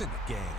It's in the game.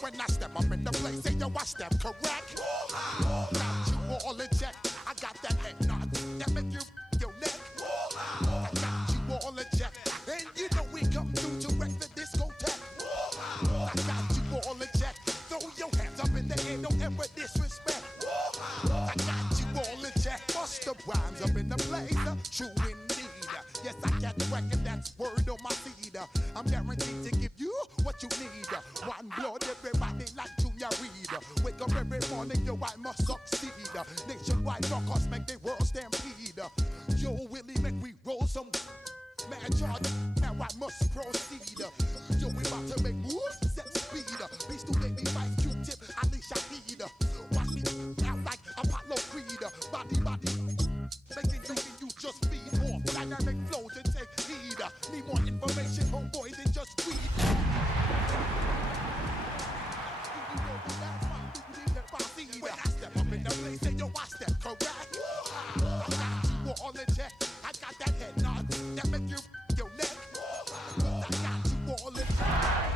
When I step up in the place, say yo, I step correct. Got you all in check. I got that head nod that make you your neck. I got you all in check, and you know we come through to wreck the discotheque. I got you all in check. Throw your hands up in the air, don't ever disrespect. I got you all in check. Bust the rhymes up in the place, true indeed. Yes, I got the record, that's word on my feed. I'm guaranteed to give you what you need. One blood, everybody like Junior Reed. Wake up every morning, yo, I must succeed. Nationwide knockouts make the world stampede. Yo, Willie, make we roll some mad charge. Now I must proceed. Yo, we about to make moves, set speed. Beast to make me fight Q-tip, I need Shahid. Watch me out like Apollo Creed. Body, making you just feed off dynamic flows and take heed. Need more information, homeboy, than just read. When I step up in the place, say yo, I step correct. I got you all in check. I got that head nod that make you your neck. I got you all in check.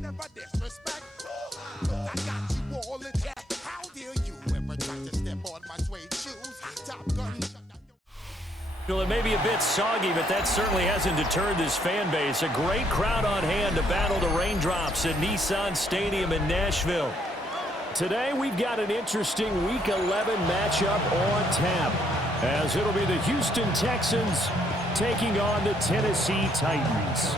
Never disrespect. I got you all in check. How dare you ever try to step on my suede shoes? Top gun. Well, it may be a bit soggy, but that certainly hasn't deterred this fan base. A great crowd on hand to battle the raindrops at Nissan Stadium in Nashville. Today, we've got an interesting Week 11 matchup on tap, as it'll be the Houston Texans taking on the Tennessee Titans.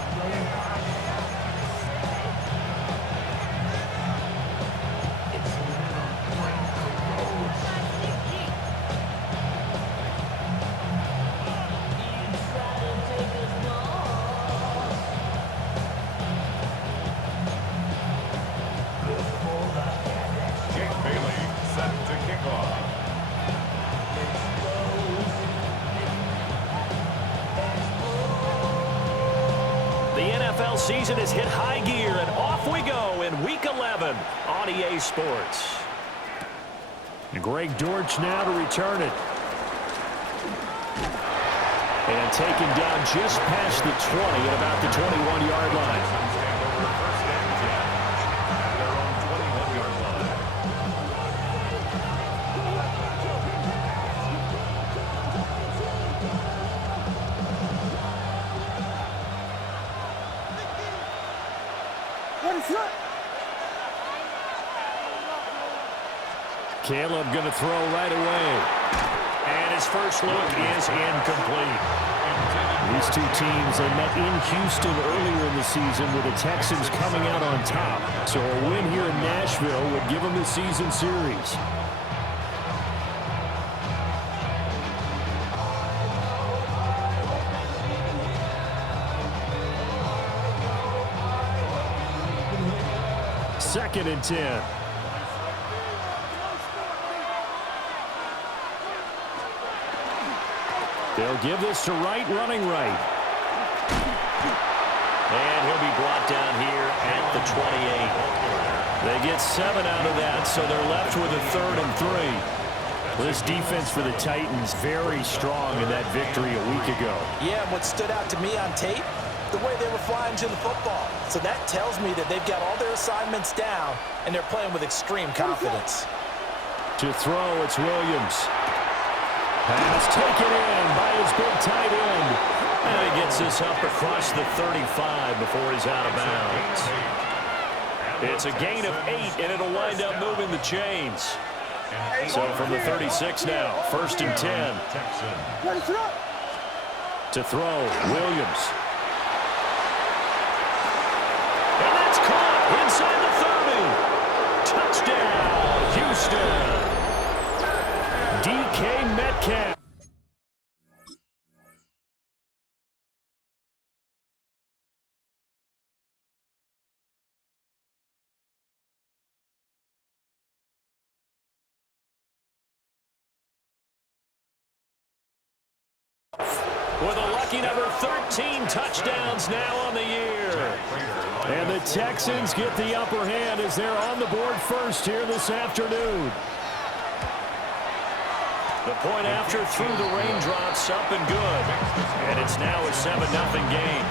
Season has hit high gear, and off we go in Week 11 on EA Sports. And Greg Dortch now to return it. And taken down just past the 20 at about the 21-yard line. Caleb going to throw right away. And his first look is incomplete. These two teams, they met in Houston earlier in the season with the Texans coming out on top. So a win here in Nashville would give them the season series. Second and 10. They'll give this to Wright, running right. And he'll be brought down here at the 28. They get 7 out of that, so they're left with a 3rd and 3. This defense for the Titans, very strong in that victory a week ago. Yeah, what stood out to me on tape, the way they were flying to the football. So that tells me that they've got all their assignments down, and they're playing with extreme confidence. To throw, it's Williams. Pass taken in by his big tight end. And he gets this up across the 35 before he's out of bounds. It's a gain of 8, and it'll wind up moving the chains. So from the 36 now, 1st and 10. To throw, Williams. DK Metcalf. With a lucky number 13 touchdowns now on the year. And the Texans get the upper hand as they're on the board first here this afternoon. The point after through the raindrops, up and good. And it's now a 7-0 game.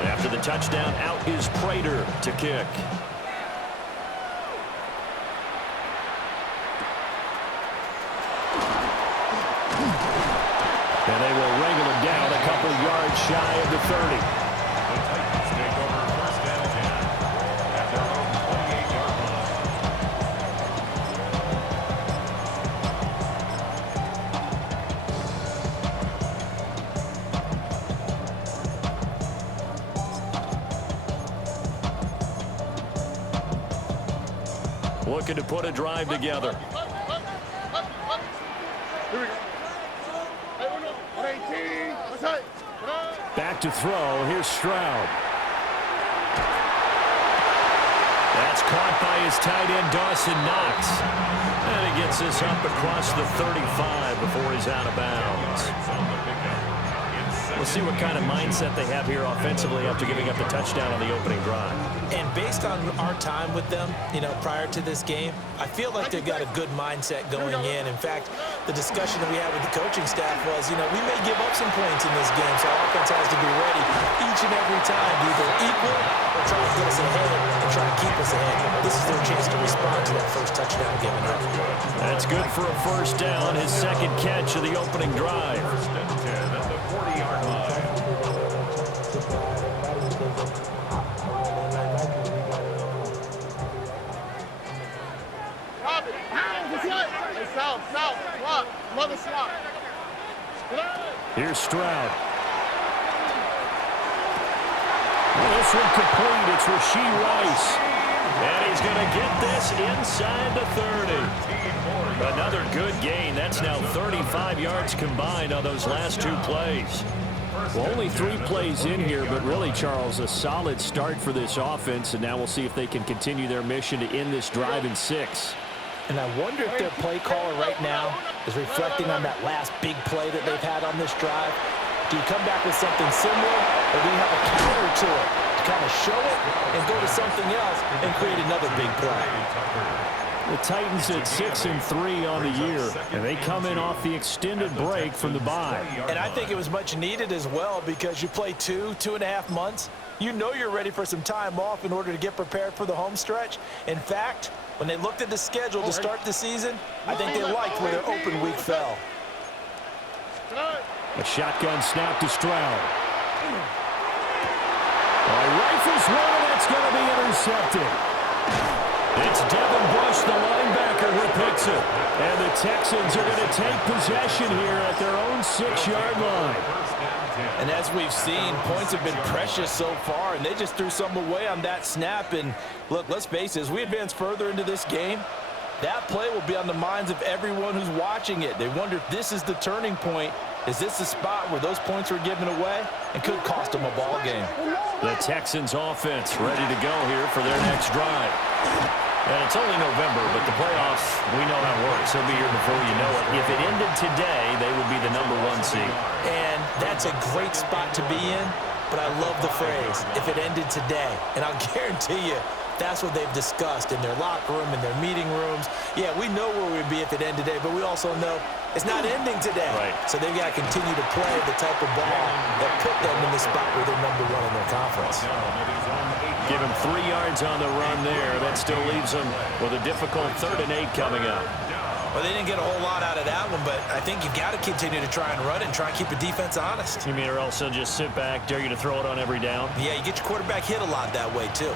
After the touchdown, out is Prater to kick. And they will wrangle him down a couple yards shy of the 30. The Titans take over first down at their own 28-yard line. Looking to put a drive together. Back to throw. Here's Stroud. That's caught by his tight end, Dawson Knox. And he gets this up across the 35 before he's out of bounds. We'll see what kind of mindset they have here offensively after giving up the touchdown on the opening drive. And based on our time with them, prior to this game, I feel like they've got a good mindset going in. In fact, the discussion that we had with the coaching staff was, we may give up some points in this game, so our offense has to be ready each and every time to either equal or try to get us ahead and try to keep us ahead. This is their chance to respond to that first touchdown given up. That's good for a first down, his second catch of the opening drive. First and 10 at the 40-yard line. Here's Stroud. This one complete. It's Rashee Rice. And he's going to get this inside the 30. Another good gain. That's now 35 yards combined on those last two plays. Well, only 3 plays in here, but really, Charles, a solid start for this offense. And now we'll see if they can continue their mission to end this drive in 6. And I wonder if their play caller right now is reflecting on that last big play that they've had on this drive. Do you come back with something similar, or do you have a counter to it to kind of show it and go to something else and create another big play? The Titans at 6-3 on the year, and they come in off the extended break from the bye. And I think it was much needed as well because you play 2.5 months. You know you're ready for some time off in order to get prepared for the home stretch. In fact, when they looked at the schedule to start the season, I think they liked where their open week fell. A shotgun snap to Stroud. Rifles one, and that's going to be intercepted. It's Devin Bush, the linebacker, who picks it. And the Texans are going to take possession here at their own 6-yard line. And as we've seen, points have been precious so far, and they just threw some away on that snap. And look, let's face it, as we advance further into this game, that play will be on the minds of everyone who's watching it. They wonder if this is the turning point. Is this the spot where those points were given away and could cost them a ball game? The Texans offense ready to go here for their next drive. And it's only November, but the playoffs, we know how it works. They'll be here before you know it. If it ended today, they would be the #1 seed. And that's a great spot to be in, but I love the phrase, if it ended today. And I'll guarantee you, that's what they've discussed in their locker room, in their meeting rooms. Yeah, we know where we'd be if it ended today, but we also know it's not ending today. Right. So they've got to continue to play the type of ball that put them in the spot where they're #1 in their conference. Give him 3 yards on the run there. That still leaves them with a difficult 3rd and 8 coming up. Well, they didn't get a whole lot out of that one, but I think you've got to continue to try and run it and try and keep the defense honest. You mean, or else they'll just sit back, dare you to throw it on every down? Yeah, you get your quarterback hit a lot that way, too.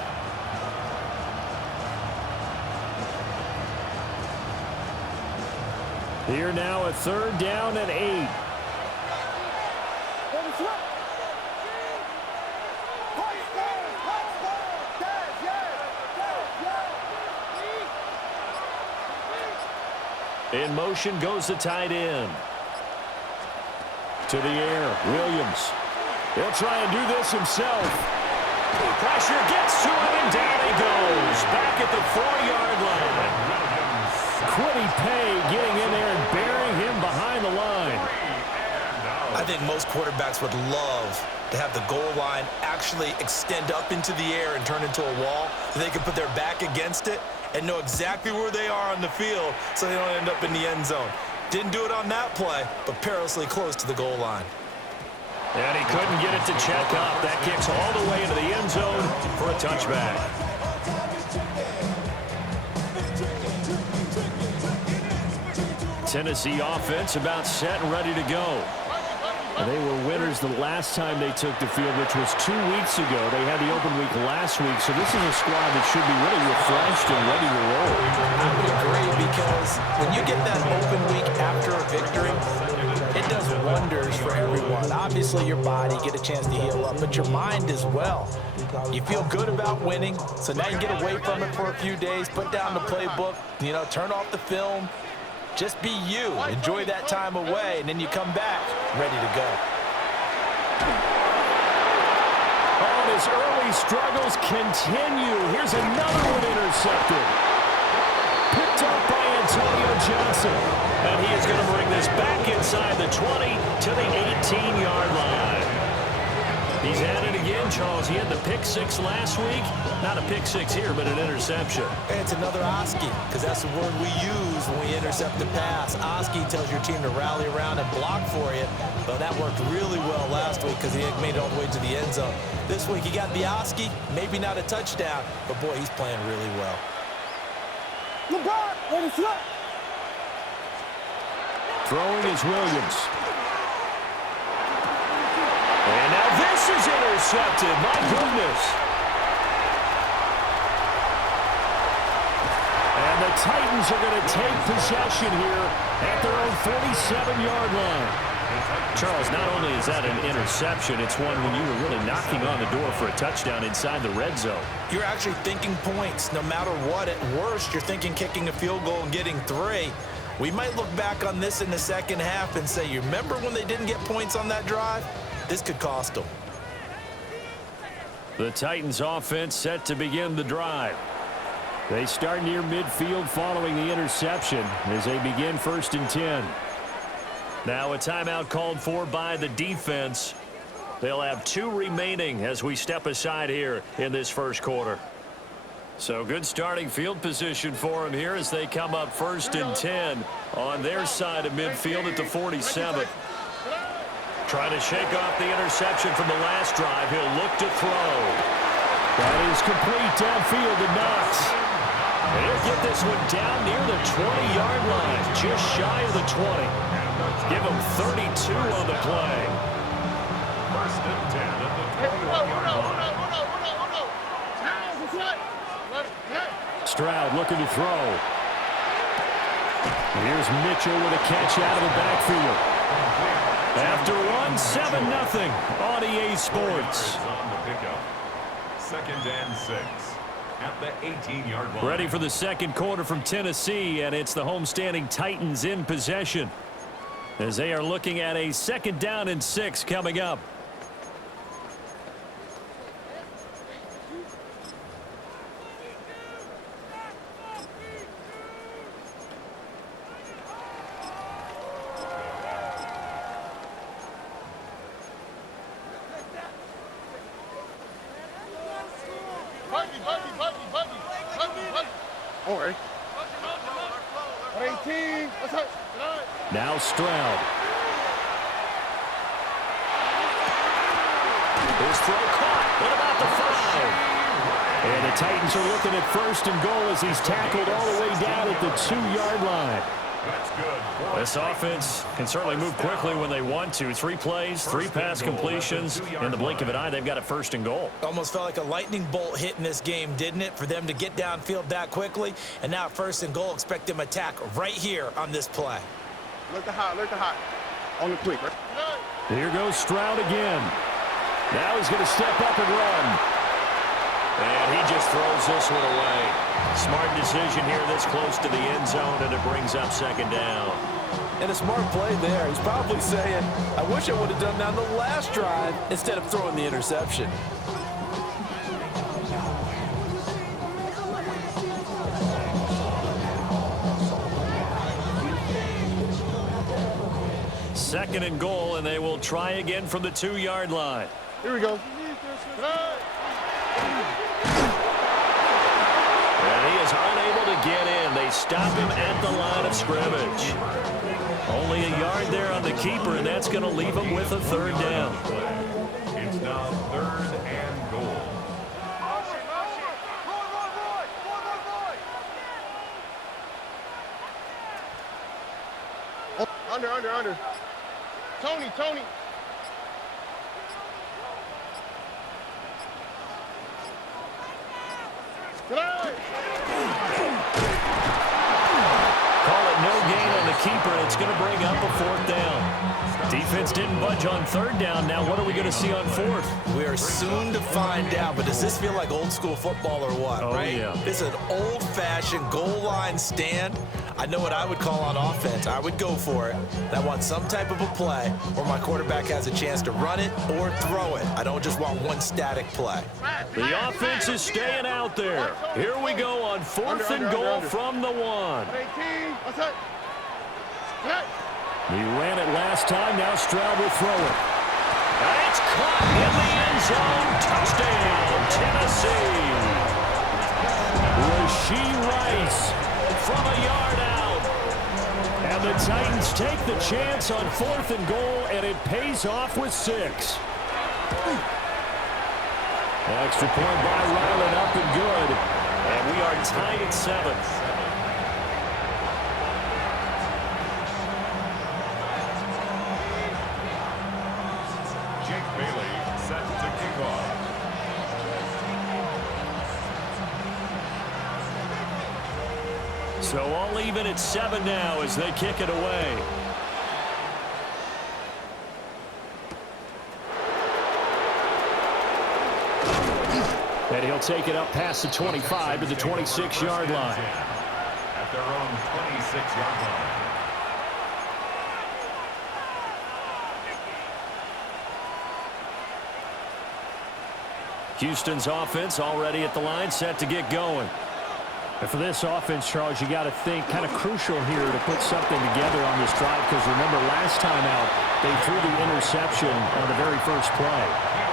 Here now, a 3rd down and 8. In motion goes the tight end. To the air, Williams. He'll try and do this himself. Pressure gets to him, and down he goes. Back at the 4-yard line. Quiddy Pay getting in there and burying him behind the line. I think most quarterbacks would love to have the goal line actually extend up into the air and turn into a wall. So they can put their back against it and know exactly where they are on the field so they don't end up in the end zone. Didn't do it on that play, but perilously close to the goal line. And he couldn't get it to check up. That kicks all the way into the end zone for a touchback. Tennessee offense about set and ready to go. And they were winners the last time they took the field, which was 2 weeks ago. They had the open week last week, so this is a squad that should be really refreshed and ready to roll. I would agree, because when you get that open week after a victory, it does wonders for everyone. Obviously, your body get a chance to heal up, but your mind as well. You feel good about winning, so now you get away from it for a few days, put down the playbook, turn off the film. Just be you. Enjoy that time away, and then you come back ready to go. Oh, his early struggles continue. Here's another one intercepted. Picked up by Antonio Johnson. And he is going to bring this back inside the 20 to the 18-yard line. He's at it again, Charles. He had the pick six last week. Not a pick six here, but an interception. And it's another Oski, because that's the word we use when we intercept the pass. Oski tells your team to rally around and block for you. But that worked really well last week because he made it all the way to the end zone. This week he got the Oski, maybe not a touchdown, but boy, he's playing really well. Throwing is Williams. And now this is intercepted. My goodness. And the Titans are going to take possession here at their own 47-yard line. Charles, not only is that an interception, it's one when you were really knocking on the door for a touchdown inside the red zone. You're actually thinking points no matter what. At worst, you're thinking kicking a field goal and getting 3. We might look back on this in the second half and say, you remember when they didn't get points on that drive? This could cost them. The Titans offense set to begin the drive. They start near midfield following the interception as they begin 1st and 10. Now a timeout called for by the defense. They'll have 2 remaining as we step aside here in this first quarter. So good starting field position for them here as they come up 1st and 10 on their side of midfield at the 47. Trying to shake off the interception from the last drive. He'll look to throw. That is complete downfield to Knox. He'll get this one down near the 20-yard line, just shy of the 20. Give him 32 on the play. 1st and 10 at the 21-yard line. Stroud looking to throw. Here's Mitchell with a catch out of the backfield. After one, 7-0 on EA Sports. On the pickup. 2nd and 6 at the 18-yard line. Ready for the second quarter from Tennessee, and it's the homestanding Titans in possession as they are looking at a 2nd down and 6 coming up. Now Stroud. His throw caught at about the 5. And the Titans are looking at 1st and goal as he's tackled all the way down at the 2-yard line. That's good. This offense can certainly move quickly when they want to. 3 plays, 3 pass completions. In the blink of an eye, they've got a 1st and goal. Almost felt like a lightning bolt hit in this game, didn't it? For them to get downfield that quickly. And now 1st and goal, expect them to attack right here on this play. Look the hot. On the quick, right? Here goes Stroud again. Now he's going to step up and run. And he just throws this one away. Smart decision here this close to the end zone, and it brings up second down. And a smart play there. He's probably saying, I wish I would have done that on the last drive instead of throwing the interception. Second and goal, and they will try again from the 2-yard line. Here we go. And he is unable to get in. They stop him at the line of scrimmage. Only a yard there on the keeper, and that's going to leave him with a third down. It's now 3rd and goal. Under. Tony. Call it no gain on the keeper, and it's going to bring up a 4th down. Defense didn't budge on 3rd down. Now what are we going to see on 4th? We are soon to find out, but does this feel like old school football or what, right? Yeah. It's an old-fashioned goal line stand. I know what I would call on offense. I would go for it. I want some type of a play where my quarterback has a chance to run it or throw it. I don't just want one static play. The offense is staying out there. Here we go on 4th and goal from the 1. He ran it last time. Now Stroud will throw it. It's caught in the end zone. Touchdown, Tennessee. Rashee Rice from a yard out. And the Titans take the chance on 4th and goal, and it pays off with 6. Extra point by Ryland, up and good. And we are tied at 7. Jake Bailey set to kick off. So all even at 7 now as they kick it away. And he'll take it up past the 25 to the 26-yard line. At their own 26-yard line. Houston's offense already at the line, set to get going. And for this offense, Charles, you got to think kind of crucial here to put something together on this drive, because remember last time out they threw the interception on the very first play.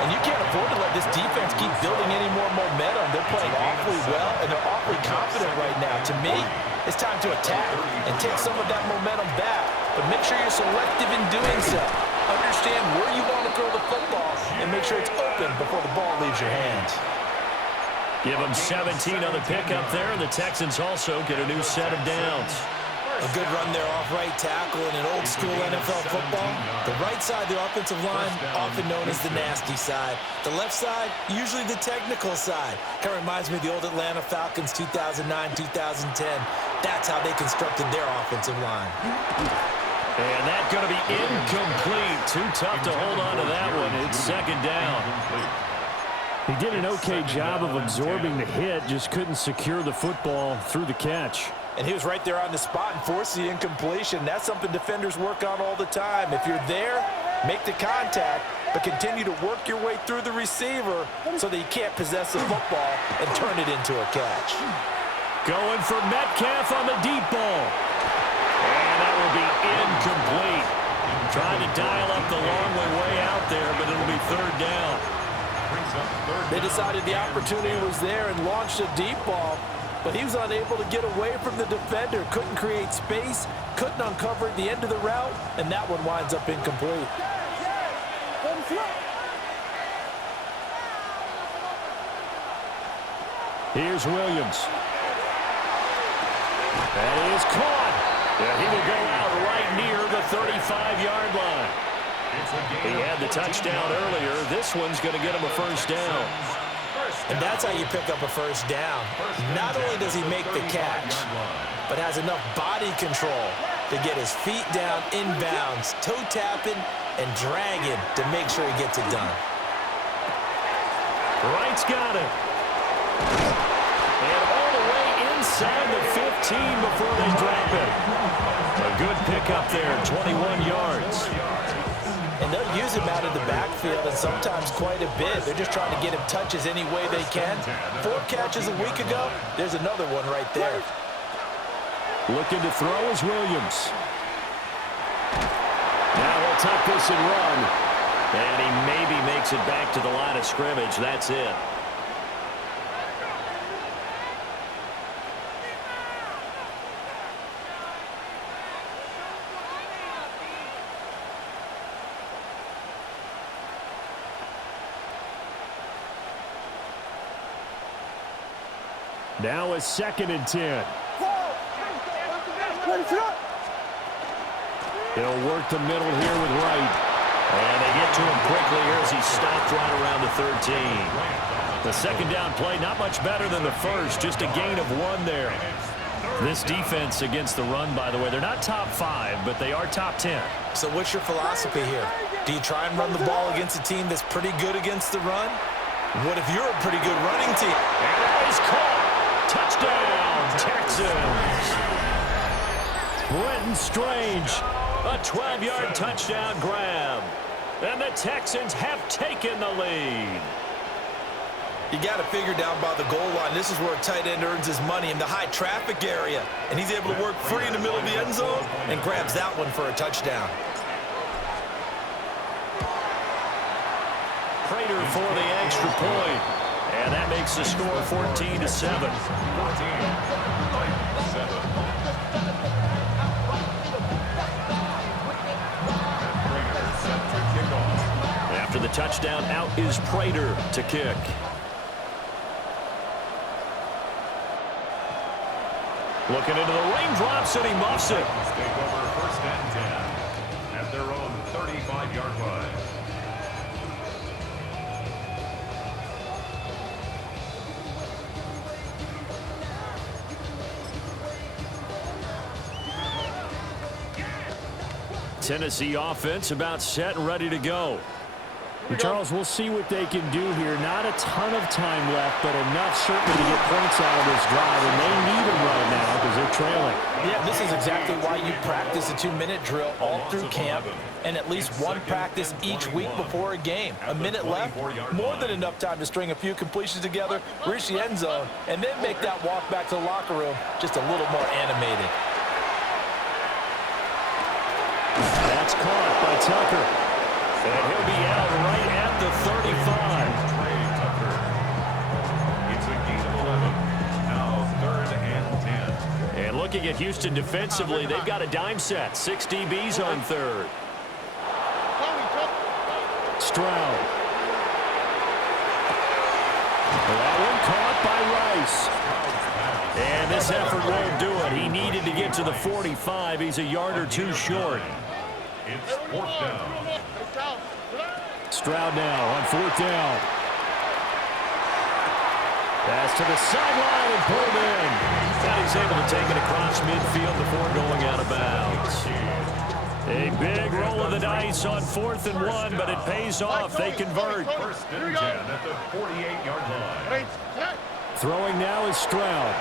And you can't afford to let this defense keep building any more momentum. They're playing awfully well, and they're awfully confident right now. To me, it's time to attack and take some of that momentum back. But make sure you're selective in doing so. Understand where you want to throw the football and make sure it's open before the ball leaves your hands. Give them 17 on the pickup there, and the Texans also get a new set of downs. A good run there off right tackle in an old-school NFL football. The right side of the offensive line, often known as the nasty side. The left side, usually the technical side. Kind of reminds me of the old Atlanta Falcons 2009-2010. That's how they constructed their offensive line. And that's going to be incomplete. Too tough to hold on to that one. It's second down. He did an okay job of absorbing the hit, just couldn't secure the football through the catch. And he was right there on the spot and forced the incompletion. That's something defenders work on all the time. If you're there, make the contact, but continue to work your way through the receiver so that you can't possess the football and turn it into a catch. Going for Metcalf on the deep ball. And that will be incomplete. Trying to dial up the long way out there, but it'll be third down. They decided the opportunity was there and launched a deep ball, but he was unable to get away from the defender. Couldn't create space, couldn't uncover at the end of the route, and that one winds up incomplete. Here's Williams. That is caught. Yeah, he will go out right near the 35-yard line. He had the touchdown earlier. This one's going to get him a first down. And that's how you pick up a first down. Not only does he make the catch, but has enough body control to get his feet down inbounds, toe tapping and dragging to make sure he gets it done. Wright's got it. And all the way inside the 15 before they drop it. A good pickup there, 21 yards. And they'll use him out of the backfield, and sometimes quite a bit. They're just trying to get him touches any way they can. 4 catches a week ago. There's another one right there. Looking to throw is Williams. Now he'll tuck this and run. And he maybe makes it back to the line of scrimmage. That's it. Now it's 2nd and 10. They'll work the middle here with Wright. And they get to him quickly here as he stopped right around the 13. The 2nd down play, not much better than the first, just a gain of 1 there. This defense against the run, by the way, they're not top 5, but they are top 10. So what's your philosophy here? Do you try and run the ball against a team that's pretty good against the run? What if you're a pretty good running team? And that is caught. Touchdown, Texans. Brenton Strange, a 12-yard touchdown grab. And the Texans have taken the lead. You got to figure down by the goal line. This is where a tight end earns his money in the high traffic area. And he's able to work free in the middle of the end zone and grabs that one for a touchdown. Prater for the extra point. And that makes the score 14-7. After the touchdown, out is Prater to kick. Looking into the raindrops, and he muffs it. Take over 1st and 10 at their own 35-yard line. Tennessee offense about set and ready to go. And Charles, we'll see what they can do here. Not a ton of time left, but enough certainly to get points out of this drive, and they need them right now because they're trailing. Yeah, this is exactly why you practice a 2-minute drill all through camp and at least one practice each week before a game. A minute left, more than enough time to string a few completions together, reach the end zone, and then make that walk back to the locker room just a little more animated. That's caught by Tucker. And he'll be out right at the 35. It's a gain of 11. Now 3rd and 10. And looking at Houston defensively, they've got a dime set. 6 DBs on 3rd. Stroud. That one caught by Rice. And this effort won't do it. He needed to get to the 45. He's a yard or 2 short. It's 4th down. Stroud now on 4th down. Pass to the sideline and pulled in. And he's able to take it across midfield before going out of bounds. A big roll of the dice on 4th and 1, but it pays off. They convert. 1st and 10 at the 48-yard line. Throwing now is Stroud.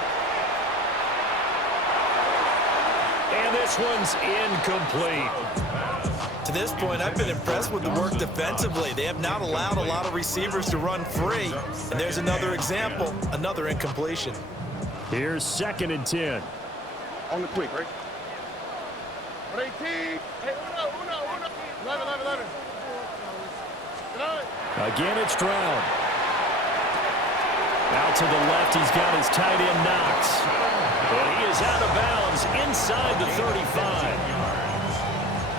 And this one's incomplete. To this point, I've been impressed with the work defensively. They have not allowed a lot of receivers to run free. And there's another example, another incompletion. Here's 2nd and 10. On the quick, right? 18. Hey, uno. 11. Again, it's Stroud. Out to the left, he's got his tight end Knox. And he is out of bounds inside the 35.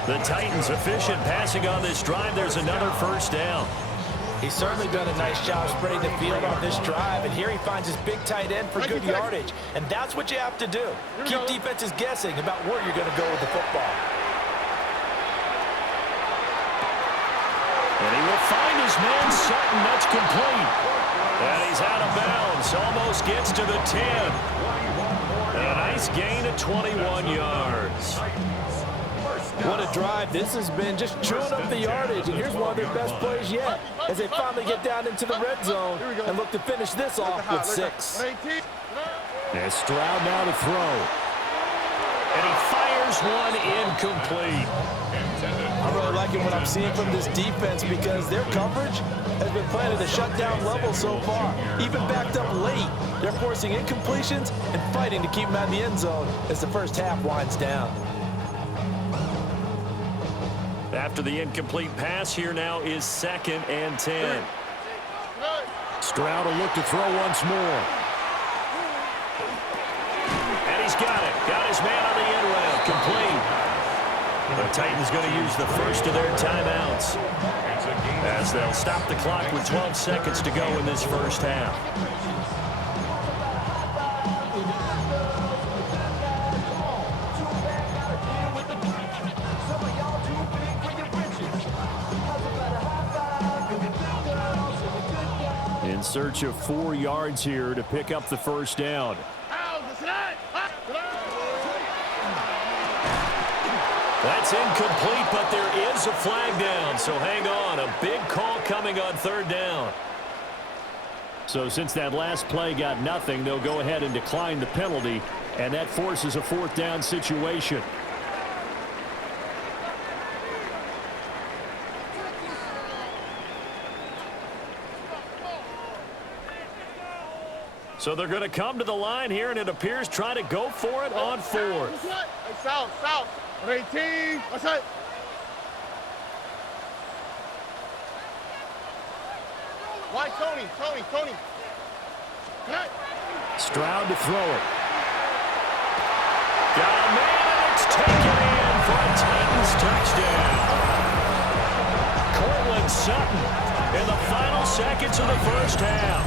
The Titans efficient passing on this drive. There's another 1st down. He's certainly done a nice job spreading the field on this drive, and here he finds his big tight end for good yardage. And that's what you have to do. Keep defenses guessing about where you're going to go with the football. And he will find his man Sutton. That's complete. And he's out of bounds. Almost gets to the 10. And a nice gain of 21 yards. What a drive. This has been just chewing up the yardage, and here's one of their best plays yet as they finally get down into the red zone and look to finish this off with 6. And Stroud now to throw. And he fires one incomplete. I'm really liking what I'm seeing from this defense because their coverage has been playing at a shutdown level so far. Even backed up late, they're forcing incompletions and fighting to keep them out of the end zone as the first half winds down. After the incomplete pass, here now is 2nd and 10. Stroud will look to throw once more. And he's got it. Got his man on the end route. Complete. The Titans going to use the first of their timeouts as they'll stop the clock with 12 seconds to go in this first half. In search of 4 yards here to pick up the first down. That's incomplete, but there is a flag down, so hang on. A big call coming on 3rd down. So since that last play got nothing, they'll go ahead and decline the penalty, and that forces a 4th down situation. So they're going to come to the line here, and it appears try to go for it on 4th. Hey, south. 18. What's that? Why, Tony? Stroud to throw it. Got a man, and it's taken in for a Titans touchdown. Cortland Sutton in the final seconds of the first half.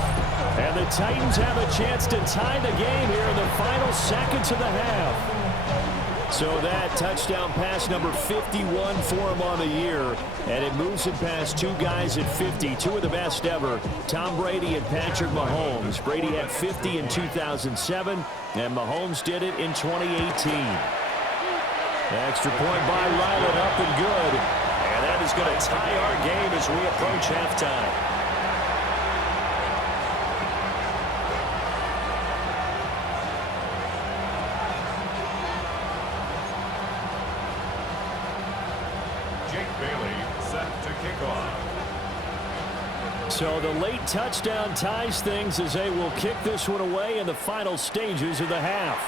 And the Titans have a chance to tie the game here in the final seconds of the half. So that touchdown pass number 51 for him on the year. And it moves it past 2 guys at 50, 2 of the best ever, Tom Brady and Patrick Mahomes. Brady had 50 in 2007, and Mahomes did it in 2018. Extra point by Ryland, up and good. And that is going to tie our game as we approach halftime. So the late touchdown ties things as they will kick this one away in the final stages of the half.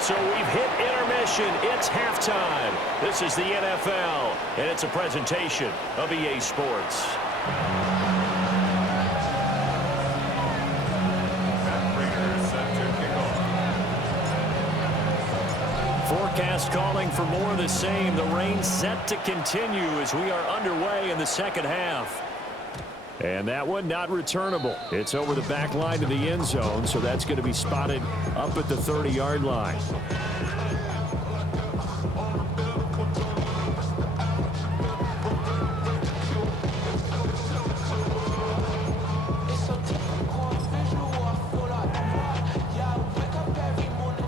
So we've hit intermission. It's halftime. This is the NFL, and it's a presentation of EA Sports. Forecast calling for more of the same. The rain set to continue as we are underway in the second half. And that one not returnable. It's over the back line to the end zone, so that's going to be spotted up at the 30-yard line.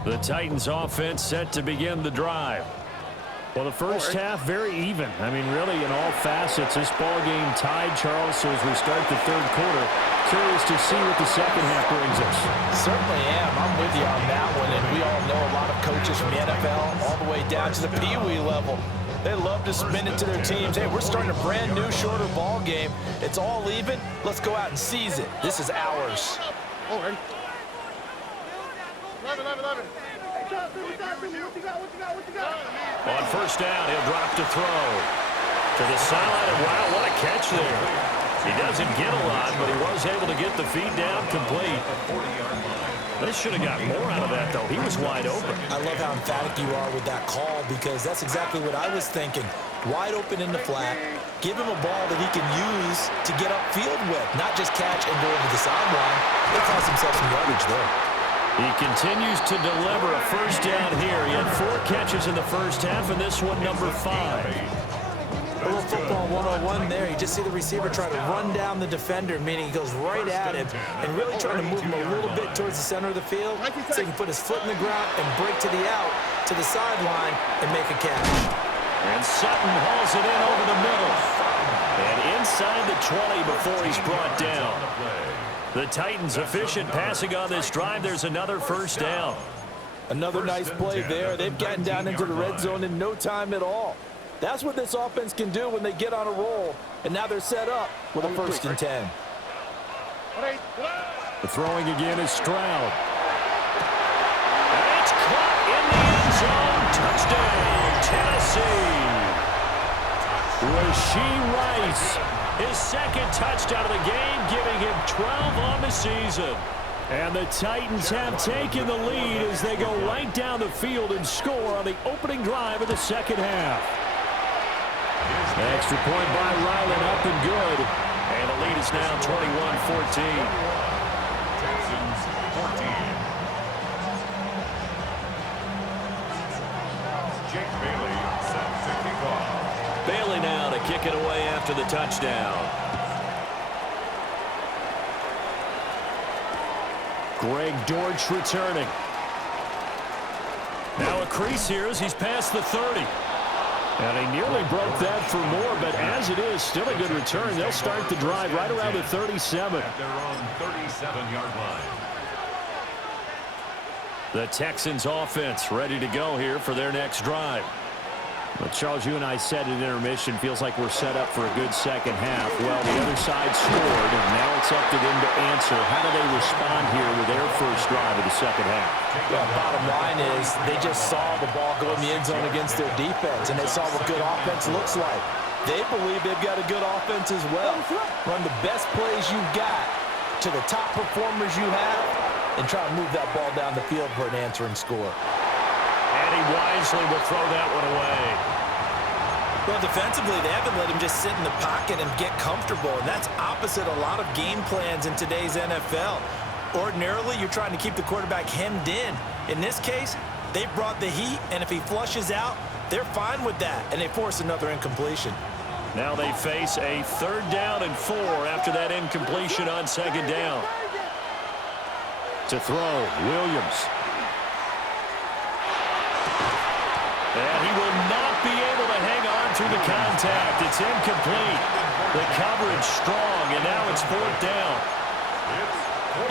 The Titans offense set to begin the drive. Well, the first half very even. I mean, really in all facets, this ball game tied, Charles. So as we start the 3rd quarter, curious to see what the second half brings us. Certainly am. I'm with you on that one. And we all know a lot of coaches from the NFL all the way down to the Pee-wee level. They love to spin it to their teams. Hey, we're starting a brand new, shorter ball game. It's all even. Let's go out and seize it. This is ours. Oh, ready? 11. On first down, he'll drop to throw. To the sideline, and wow, what a catch there. He doesn't get a lot, but he was able to get the feet down complete. They should have got more out of that, though. He was wide open. I love how emphatic you are with that call because that's exactly what I was thinking. Wide open in the flat. Give him a ball that he can use to get upfield with, not just catch and go over the sideline. They cost himself some yardage there. He continues to deliver a first down here. He had 4 catches in the first half, and this one number 5. A little football 101 there. You just see the receiver try to run down the defender, meaning he goes right at him and really trying to move him a little bit towards the center of the field so he can put his foot in the ground and break to the out, to the sideline, and make a catch. And Sutton hauls it in over the middle. And inside the 20 before he's brought down. The Titans efficient passing on this drive. There's another first down. Another nice play there. They've gotten down into the red zone in no time at all. That's what this offense can do when they get on a roll. And now they're set up with a 1st and 10. The throwing again is Stroud. And it's caught in the end zone. Touchdown, Tennessee. Rashee Rice, his 2nd touchdown of the game, giving him 12 on the season. And the Titans have taken the lead as they go right down the field and score on the opening drive of the 2nd half. Extra point by Ryland, up and good. And the lead is now 21-14. Texans 14. Jake Bailey set to kick off. Bailey now to kick it away after the touchdown. Greg Dortch returning. Now a crease here as he's past the 30. And he nearly broke that for more, but as it is, still a good return. They'll start the drive right around the 37. At their own 37-yard line. The Texans offense ready to go here for their next drive. But Charles, you and I said at intermission, feels like we're set up for a good 2nd half. Well, the other side scored, and now it's up to them to answer. How do they respond here with their first drive of the 2nd half? Well, bottom line is they just saw the ball go in the end zone against their defense, and they saw what good offense looks like. They believe they've got a good offense as well. Run the best plays you've got to the top performers you have, and try to move that ball down the field for an answering score. And he wisely will throw that one away. Well, defensively, they haven't let him just sit in the pocket and get comfortable, and that's opposite a lot of game plans in today's NFL. Ordinarily, you're trying to keep the quarterback hemmed in. In this case, they brought the heat, and if he flushes out, they're fine with that, and they force another incompletion. Now they face a 3rd down and 4 after that incompletion on 2nd down. To throw, Williams. And he will not be able to hang on through the contact. It's incomplete. The coverage strong, and now it's 4th down.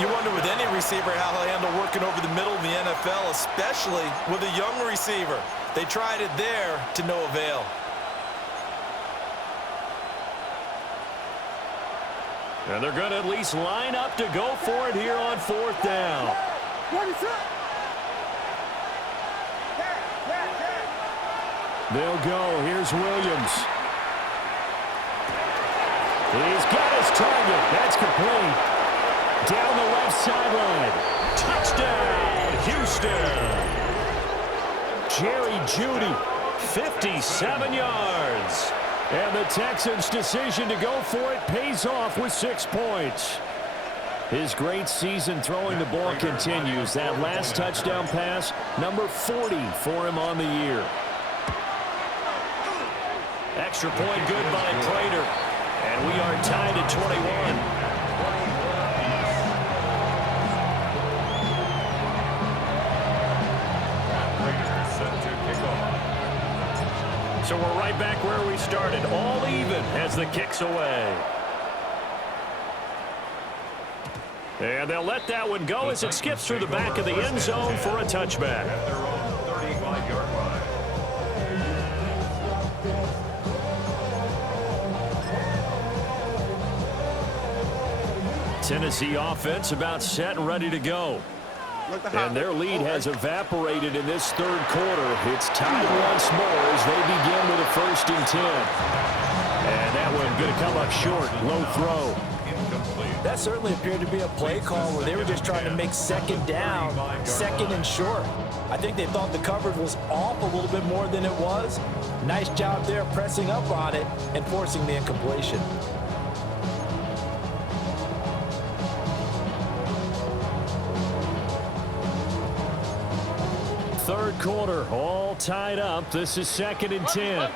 You wonder with any receiver how he'll handle working over the middle of the NFL, especially with a young receiver. They tried it there to no avail. And they're going to at least line up to go for it here on 4th down. They'll go. Here's Williams. He's got his target. That's complete. Down the left sideline. Touchdown, Houston. Jerry Jeudy, 57 yards. And the Texans' decision to go for it pays off with 6 points. His great season throwing the ball continues. That last touchdown pass, number 40 for him on the year. Extra point good by Prater. And we are tied at 21. So we're right back where we started, all even as the kick's away. And they'll let that one go as it skips through the back of the end zone for a touchback. At their own 35-yard line. Tennessee offense about set and ready to go. And their lead has evaporated in this 3rd quarter. It's tied once more as they begin with a 1st and 10. And that one going to come up short. Low throw. Incomplete. That certainly appeared to be a play call where they were just trying to make 2nd down, 2nd and short. I think they thought the coverage was off a little bit more than it was. Nice job there pressing up on it and forcing the incompletion. Third quarter, all tied up. This is 2nd and 10.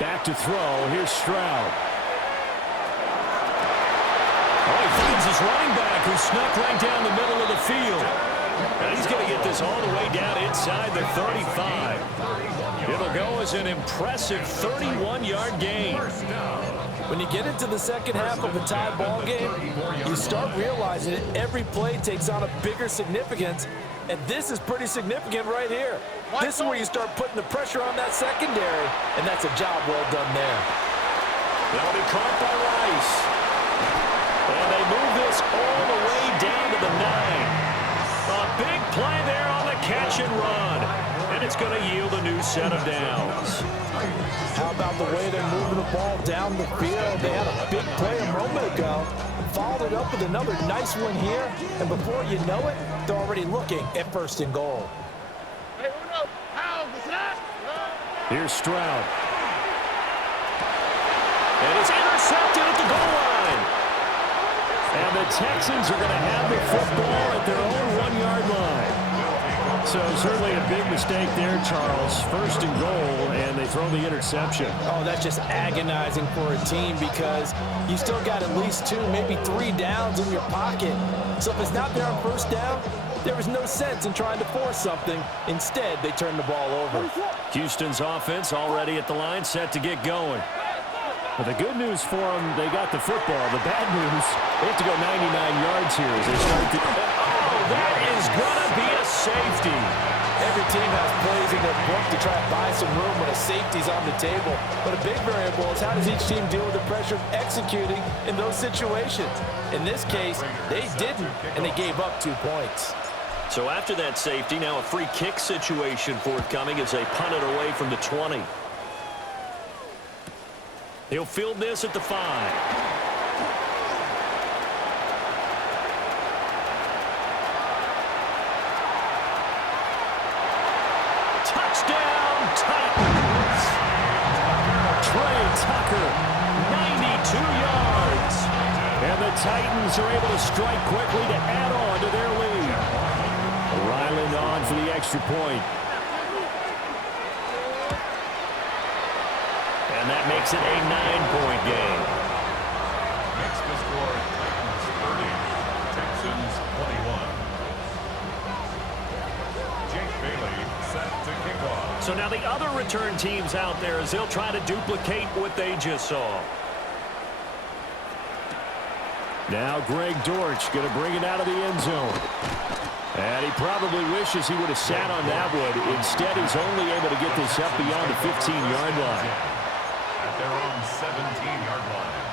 Back to throw. Here's Stroud. Oh, he finds his running back who snuck right down the middle of the field. And he's going to get this all the way down inside the 35. It'll go as an impressive 31-yard gain. When you get into the second half of a tie ball game, you start realizing that every play takes on a bigger significance, and this is pretty significant right here. This is where you start putting the pressure on that secondary, and that's a job well done there. That'll be caught by Rice. And they move this all the way down to the 9. A big play there on the catch and run. And it's going to yield a new set of downs. How about the way they're moving the ball down the field? They had a big play a moment ago, followed it up with another nice one here, and before you know it, they're already looking at 1st and goal. Here's Stroud. And it's intercepted at the goal line. And the Texans are going to have the football at their own 1-yard line. So certainly a big mistake there, Charles. 1st and goal, and they throw the interception. Oh, that's just agonizing for a team because you still got at least 2, maybe 3 downs in your pocket. So if it's not there on 1st down, there was no sense in trying to force something. Instead, they turn the ball over. Houston's offense already at the line, set to get going. But the good news for them, they got the football. The bad news, they have to go 99 yards here as they start to... Oh, that is going to be a safety. Every team has plays in their book to try to buy some room when a safety's on the table. But a big variable is how does each team deal with the pressure of executing in those situations. In this case, they didn't, and they gave up 2 points. So after that safety, now a free kick situation forthcoming as they punt it away from the 20. He'll field this at the 5. Touchdown, Titans! Trey Tucker, 92 yards. And the Titans are able to strike quickly to add on to their lead. Ryland on for the extra point. And that makes it a 9-point game. Makes the score Titans 30, Texans 21. Jake Bailey set to kick off. So now the other return teams out there as they'll try to duplicate what they just saw. Now Greg Dortch going to bring it out of the end zone. And he probably wishes he would have sat on that one. Instead, he's only able to get this up beyond the 15-yard line. At their own 17-yard line.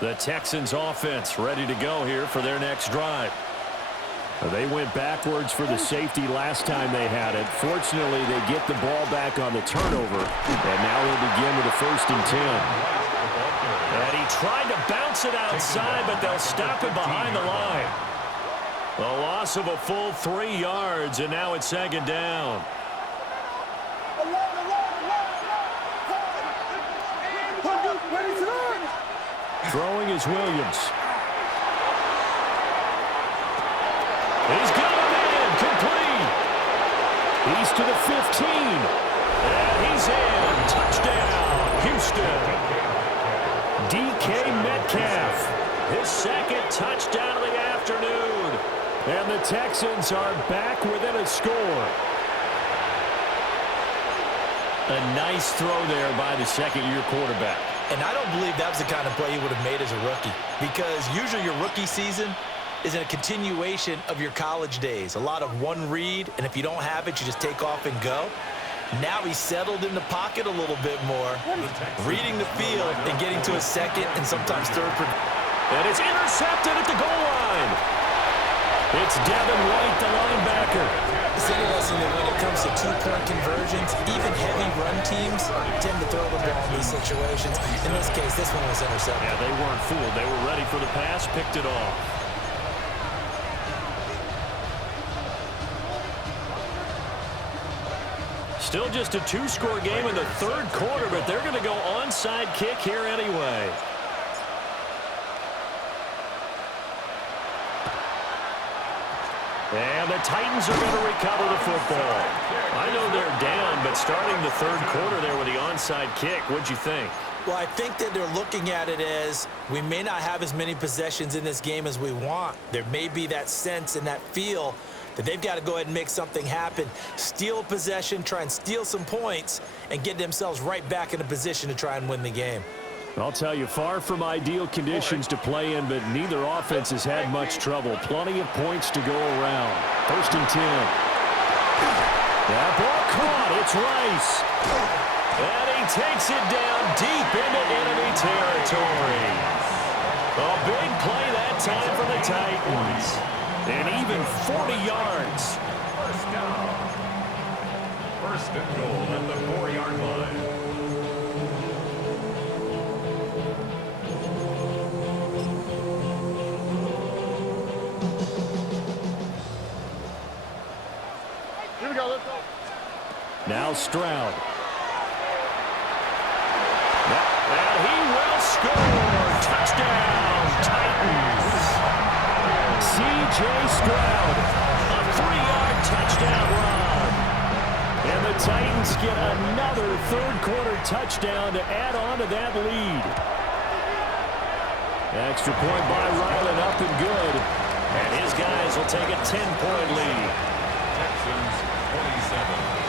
The Texans offense ready to go here for their next drive. They went backwards for the safety last time they had it. Fortunately, they get the ball back on the turnover. And now they'll begin with a 1st and 10. And he tried to bounce it outside, but they'll stop it behind the line. A loss of a full 3 yards, and now it's 2nd down. Throwing is Williams. He's got him in, complete. He's to the 15. And he's in. Touchdown, Houston. DK Metcalf, his 2nd touchdown of the afternoon. And the Texans are back within a score. A nice throw there by the 2nd-year quarterback. And I don't believe that was the kind of play he would have made as a rookie, because usually your rookie season is a continuation of your college days. A lot of one read, and if you don't have it, you just take off and go. Now he's settled in the pocket a little bit more, reading the field and getting to a 2nd and sometimes 3rd. And it's intercepted at the goal line. It's Devin White, the linebacker. It's interesting that when it comes to 2-point conversions, even heavy run teams tend to throw the ball in these situations. In this case, this one was intercepted. Yeah, they weren't fooled. They were ready for the pass, picked it off. Still just a 2-score game in the 3rd quarter, but they're going to go onside kick here anyway. And the Titans are going to recover the football. I know they're down, but starting the third quarter there with the onside kick, what'd you think? Well, I think that they're looking at it as we may not have as many possessions in this game as we want. There may be that sense and that feel that they've got to go ahead and make something happen, steal a possession, try and steal some points, and get themselves right back in a position to try and win the game. I'll tell you, far from ideal conditions to play in, but neither offense has had much trouble. Plenty of points to go around. 1st and 10. That ball caught. It's Rice. And he takes it down deep into enemy territory. A big play that time for the Titans. And even 40 yards. First down. 1st and goal at the 4-yard line. Here we go, let's go. Now Stroud. And he will score. Touchdown, Titans. C.J. Stroud, a 3-yard touchdown run. And the Titans get another third-quarter touchdown to add on to that lead. Extra point by Ryland, up and good. And his guys will take a 10-point lead. Texans 27.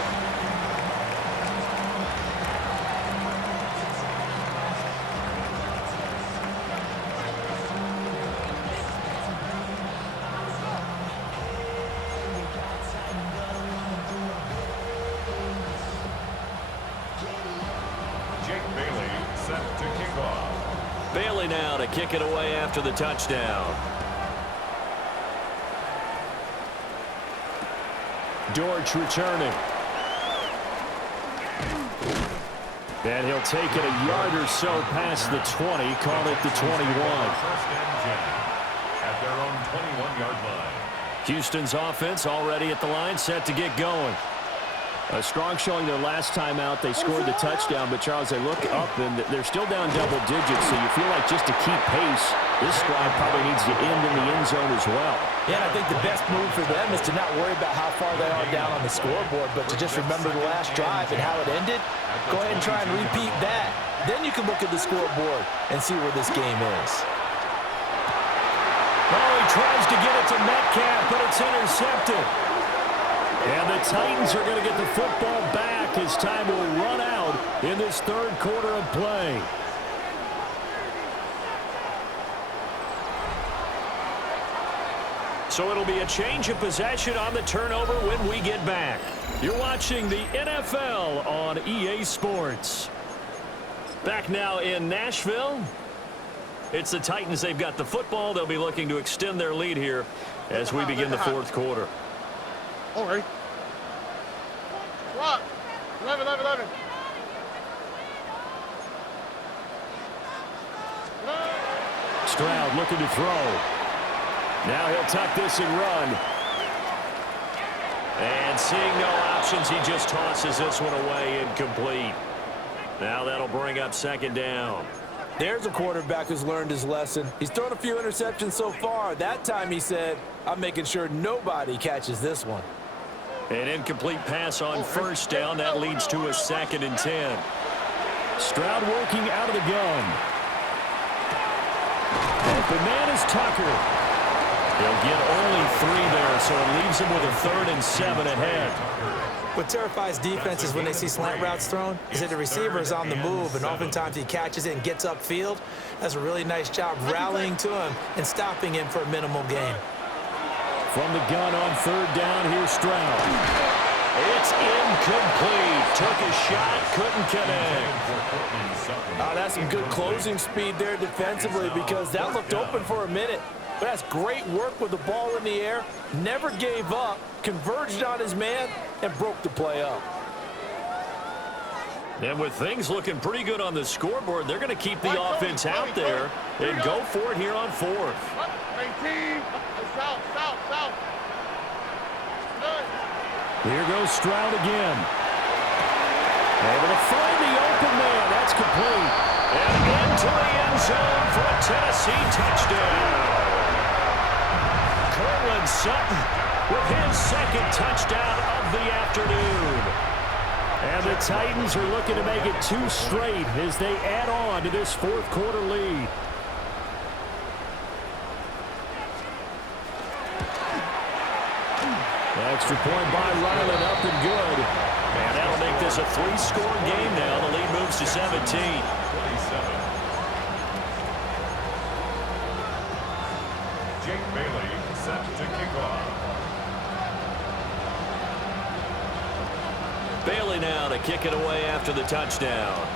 Bailey now to kick it away after the touchdown. Dortch returning. And he'll take it a yard or so past the 20, call it the 21. 1st and 10 at their own 21-yard line. Houston's offense already at the line, set to get going. A strong showing their last time out. They scored the touchdown, but, Charles, they look up, and they're still down double digits, so you feel like just to keep pace, this drive probably needs to end in the end zone as well. Yeah, I think the best move for them is to not worry about how far they are down on the scoreboard, but to just remember the last drive and how it ended. Go ahead and try and repeat that. Then you can look at the scoreboard and see where this game is. Oh, he tries to get it to Metcalf, but it's intercepted. And the Titans are going to get the football back as time will run out in this third quarter of play. So it'll be a change of possession on the turnover when we get back. You're watching the NFL on EA Sports. Back now in Nashville. It's the Titans. They've got the football. They'll be looking to extend their lead here as we begin the fourth quarter. All right. What? 11. Stroud looking to throw. Now he'll tuck this and run. And seeing no options, he just tosses this one away incomplete. Now that'll bring up 2nd down. There's a quarterback who's learned his lesson. He's thrown a few interceptions so far. That time he said, I'm making sure nobody catches this one. An incomplete pass on 1st down. That leads to a 2nd and 10. Stroud working out of the gun. Open man is Tucker. He'll get only 3 there, so it leaves him with a 3rd and 7 ahead. What terrifies defenses when they see slant routes thrown is that the receiver is on the move, and oftentimes he catches it and gets upfield. That's a really nice job rallying to him and stopping him for a minimal gain. From the gun on 3rd down, here's Stroud. It's incomplete. Took a shot, couldn't connect. That's some good closing speed there defensively because that looked open for a minute. But that's great work with the ball in the air. Never gave up, converged on his man, and broke the play up. And with things looking pretty good on the scoreboard, they're going to keep the offense out there and go for it here on 4th. 19. South. Here goes Stroud again. Able to find the open man. That's complete. And into the end zone for a Tennessee touchdown. Cortland Sutton with his second touchdown of the afternoon. And the Titans are looking to make it 2 straight as they add on to this fourth quarter lead. Extra point by Ryland, up and good. And that'll make this a 3-score game now. The lead moves to 17. 27. Jake Bailey set to kick off. Bailey now to kick it away after the touchdown.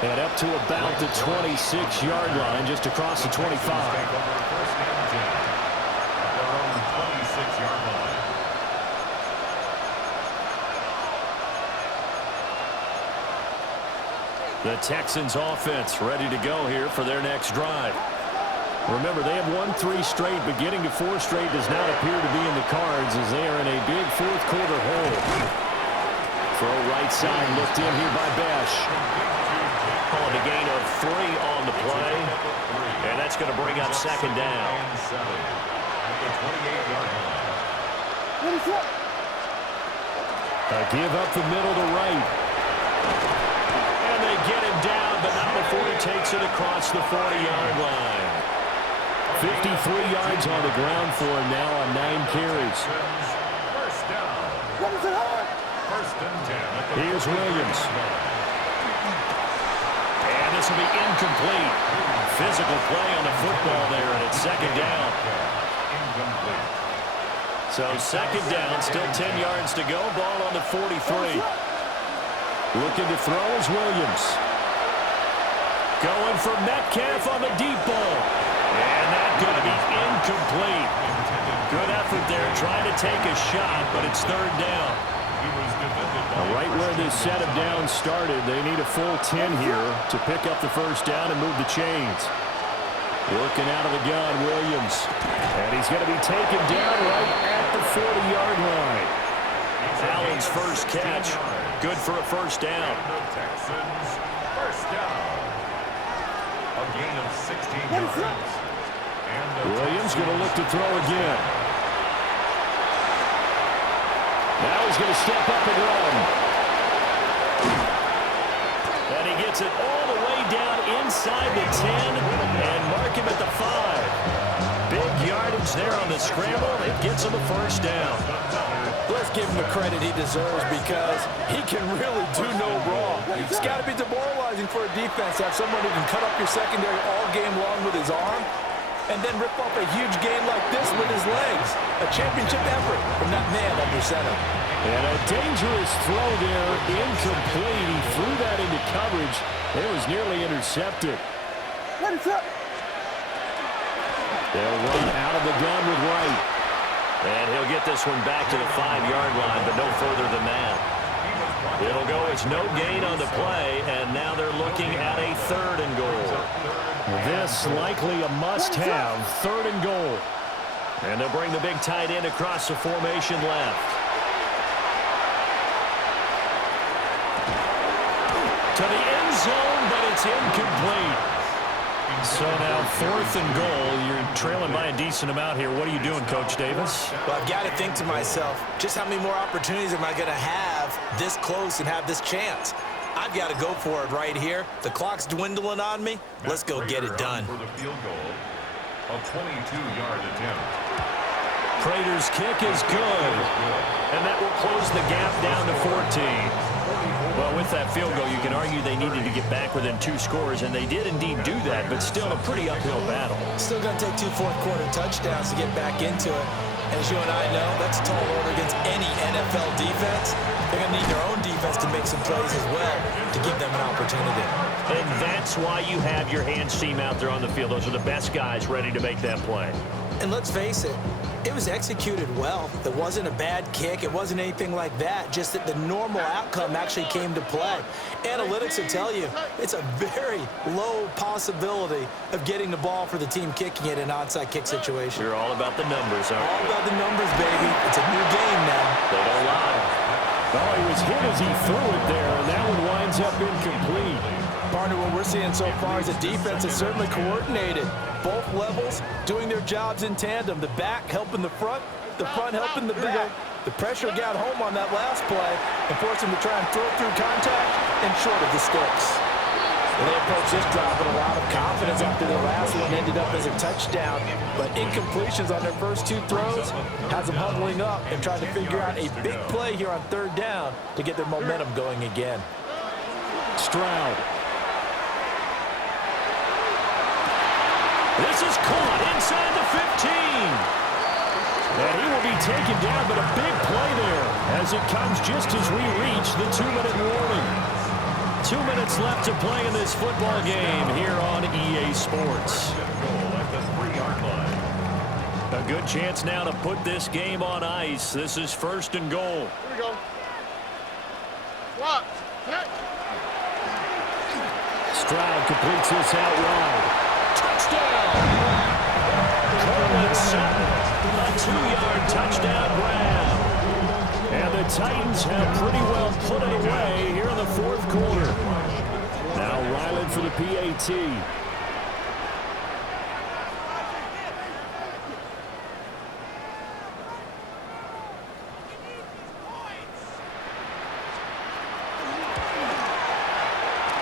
And up to about the 26-yard line, just across the 25. Take over first and 10 at their own 26-yard line. The Texans offense ready to go here for their next drive. Remember, they have won 3 straight, but getting to 4 straight does not appear to be in the cards as they are in a big fourth quarter hole. Throw right side, looked in here by Besh. Calling a gain of 3 on the play, and that's going to bring up second down. A give up the middle to right. And they get him down, but not before he takes it across the 40-yard line. 53 yards on the ground for him now on 9 carries. First down. First and 10. Here's Williams. And this will be incomplete. Physical play on the football there, and it's second down. Incomplete. So second down, still 10 yards to go. Ball on the 43. Looking to throw is Williams. Going for Metcalf on the deep ball. And that's going to be incomplete. Good effort there, trying to take a shot, but it's third down. Right where this set of downs started, they need a full 10 here to pick up the first down and move the chains. Working out of the gun, Williams. And he's going to be taken down right at the 40-yard line. Allen's first catch, good for a first down. Texans first down. A gain of 16 yards. Williams going to look to throw again. Now he's going to step up and run. And he gets it all the way down inside the 10 and mark him at the 5. Big yardage there on the scramble. It gets him a first down. Let's give him the credit he deserves because he can really do no wrong. It's got to be demoralizing for a defense to have someone who can cut up your secondary all game long with his arm and then rip off a huge game like this with his legs. A championship effort from that man under center. And a dangerous throw there, incomplete. He threw that into coverage. It was nearly intercepted. They'll run out of the gun with Wright. And he'll get this one back to the 5-yard line, but no further than that. It'll go as no gain on the play, and now they're looking at a 3rd and goal. This likely a must-have, 3rd and goal. And they'll bring the big tight end across the formation left. To the end zone, but it's incomplete. So now 4th and goal. You're trailing by a decent amount here. What are you doing, Coach Davis? Well, I've got to think to myself, just how many more opportunities am I going to have this close and have this chance? I've got to go for it right here. The clock's dwindling on me. Let's go get it done. For the field goal, a 22-yard attempt. Prater's kick is good. And that will close the gap down to 14. Well, with that field goal, you can argue they needed to get back within 2 scores, and they did indeed do that, but still a pretty uphill battle. Still going to take 2 fourth-quarter touchdowns to get back into it. And as you and I know, that's a tall order against any NFL defense. They're going to need their own defense to make some plays as well to give them an opportunity. And that's why you have your hands team out there on the field. Those are the best guys ready to make that play. And let's face it, it was executed well. It wasn't a bad kick. It wasn't anything like that. Just that the normal outcome actually came to play. Analytics will tell you it's a very low possibility of getting the ball for the team kicking it in an onside kick situation. You're all about the numbers, aren't you? All about the numbers, baby. It's a new game now. They don't lie. Oh, he was hit as he threw it there, and that one winds up incomplete. Partner, what we're seeing so far is the defense is certainly coordinated. Both levels doing their jobs in tandem. The back helping the front helping the back. The pressure got home on that last play and forced him to try and throw through contact and short of the sticks. Well, they approached this drive with a lot of confidence after the last one ended up as a touchdown. But incompletions on their first 2 throws has them huddling up and trying to figure out a big play here on 3rd down to get their momentum going again. Stroud. This is caught inside the 15. And he will be taken down, but a big play there as it comes just as we reach the 2-minute warning. 2 minutes left to play in this football game here on EA Sports. A good chance now to put this game on ice. This is 1st and goal. Here we go. Swap. Stroud completes this out wide. Touchdown! Cortland Sutton, a 2-yard touchdown grab. And the Titans have pretty well put it away here in the 4th quarter. Now Ryland for the PAT.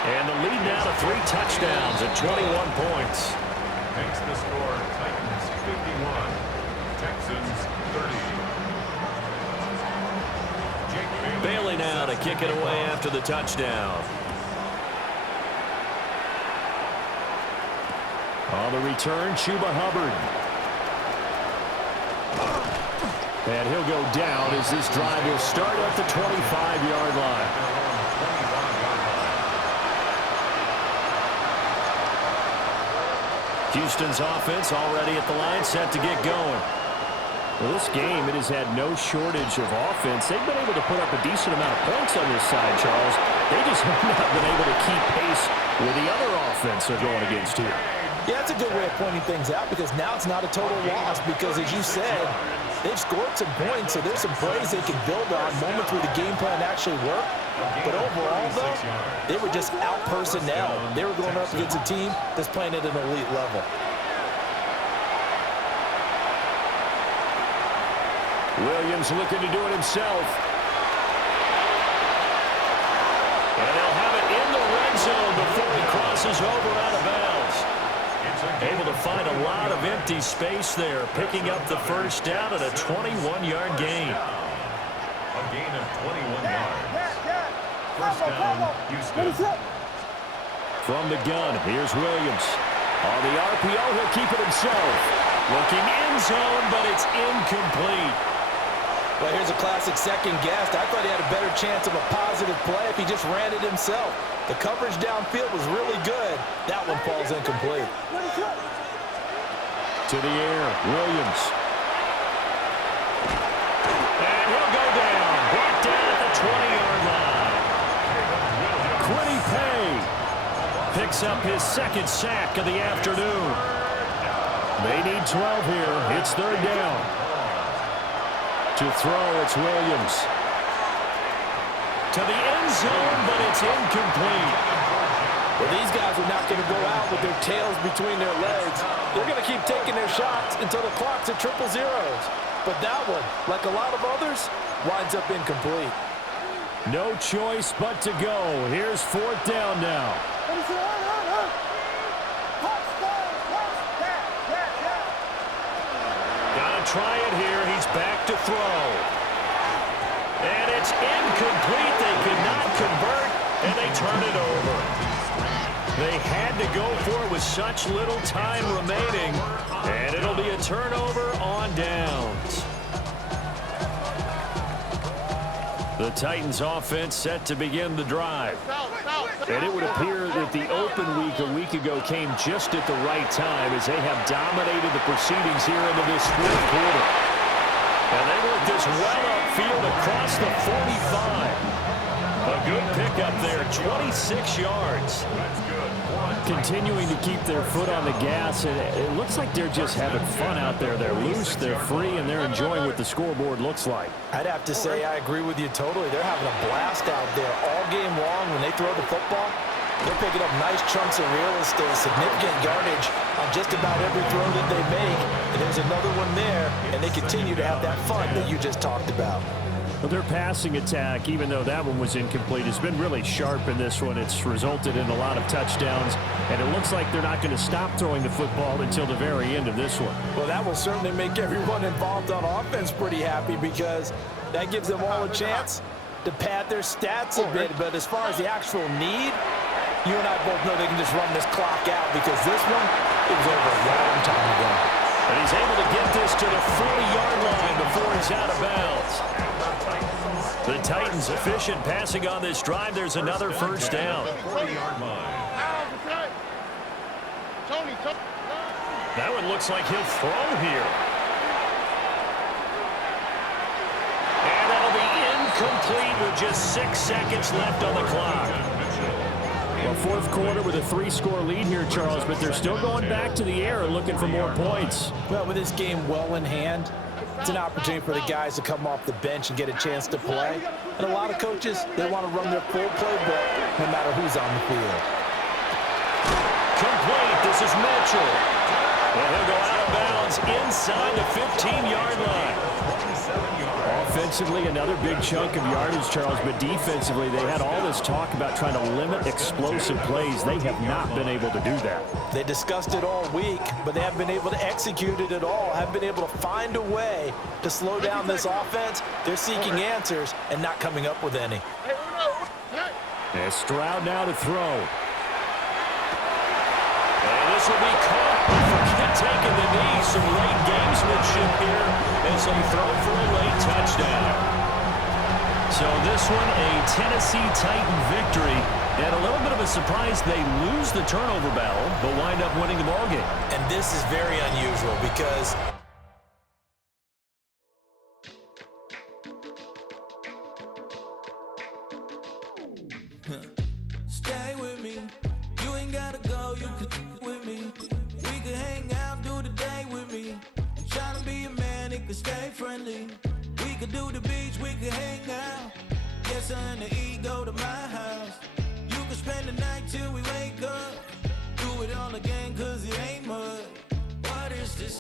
And the lead now to 3 touchdowns at 21 points. Makes the score Titans 51, Texans 30. Bailey now to kick it away after the touchdown. On the return, Chuba Hubbard. And he'll go down as this drive will start at the 25-yard line. Houston's offense already at the line, set to get going. Well, this game, it has had no shortage of offense. They've been able to put up a decent amount of points on this side, Charles. They just have not been able to keep pace with the other offense they're going against here. Yeah, that's a good way of pointing things out because now it's not a total loss because, as you said, they've scored some points, so there's some plays they can build on, moments where the game plan actually worked. But overall, though, they were just out-personnel. They were going up against a team that's playing at an elite level. Williams looking to do it himself. And they'll have it in the red zone before he crosses over out of bounds. Able to find a lot of empty space there, picking up the 1st down at a 21-yard gain. A gain of 21 yards. 1st down, Houston. From the gun, here's Williams. On the RPO, he'll keep it himself. Looking end zone, but it's incomplete. Well, here's a classic second guess. I thought he had a better chance of a positive play if he just ran it himself. The coverage downfield was really good. That one falls incomplete. To the air, Williams. And he'll go down. Brought down at the 20-yard line. Quiddy Pay picks up his 2nd sack of the afternoon. They need 12 here. It's 3rd down. To throw, it's Williams. To the end zone, but it's incomplete. Well, these guys are not going to go out with their tails between their legs. They're going to keep taking their shots until the clock's at 000. But that one, like a lot of others, winds up incomplete. No choice but to go. Here's 4th down now. Gotta try it here. He's back to throw. And it's incomplete. They could not convert, and they turn it over. They had to go for it with such little time remaining, and it'll be a turnover on downs. The Titans offense set to begin the drive. And it would appear that the open week a week ago came just at the right time as they have dominated the proceedings here into this 4th quarter. And they work this well upfield across the 45. A good pickup there, 26 yards. Continuing to keep their foot on the gas, and it looks like they're just having fun out there. They're loose, they're free, and they're enjoying what the scoreboard looks like. I'd have to say I agree with you totally. They're having a blast out there all game long when they throw the football. They're picking up nice chunks of real estate, significant yardage on just about every throw that they make. And there's another one there, and they continue to have that fun that you just talked about. Well, their passing attack, even though that one was incomplete, has been really sharp in this one. It's resulted in a lot of touchdowns, and it looks like they're not going to stop throwing the football until the very end of this one. Well, that will certainly make everyone involved on offense pretty happy because that gives them all a chance to pad their stats a bit. But as far as the actual need, you and I both know they can just run this clock out because this one, it was over a long time ago. And he's able to get this to the 40-yard line before he's out of bounds. The Titans efficient passing on this drive. There's another first down. 40-yard line. That one looks like he'll throw here. And that'll be incomplete with just 6 seconds left on the clock. Well, fourth quarter with a 3-score lead here, Charles, but they're still going back to the air and looking for more points. Well, with this game well in hand, it's an opportunity for the guys to come off the bench and get a chance to play. And a lot of coaches, they want to run their full playbook no matter who's on the field. Complete. This is Mitchell. And he'll go out of bounds inside the 15-yard line. Offensively, another big chunk of yardage, Charles, but defensively, they had all this talk about trying to limit explosive plays. They have not been able to do that. They discussed it all week, but they haven't been able to execute it at all, haven't been able to find a way to slow down this offense. They're seeking answers and not coming up with any. And Stroud now to throw. And this will be caught. Forget taking the knee. Some late gamesmanship here as they throw for a late touchdown. So this one, a Tennessee Titan victory. And a little bit of a surprise, they lose the turnover battle, but wind up winning the ballgame. And this is very unusual because stay with me. You ain't gotta go, you could with me. We could hang out, do the day with me. I'm trying to be a man, it could stay friendly. We could do the beach, we could hang out. Yes, in the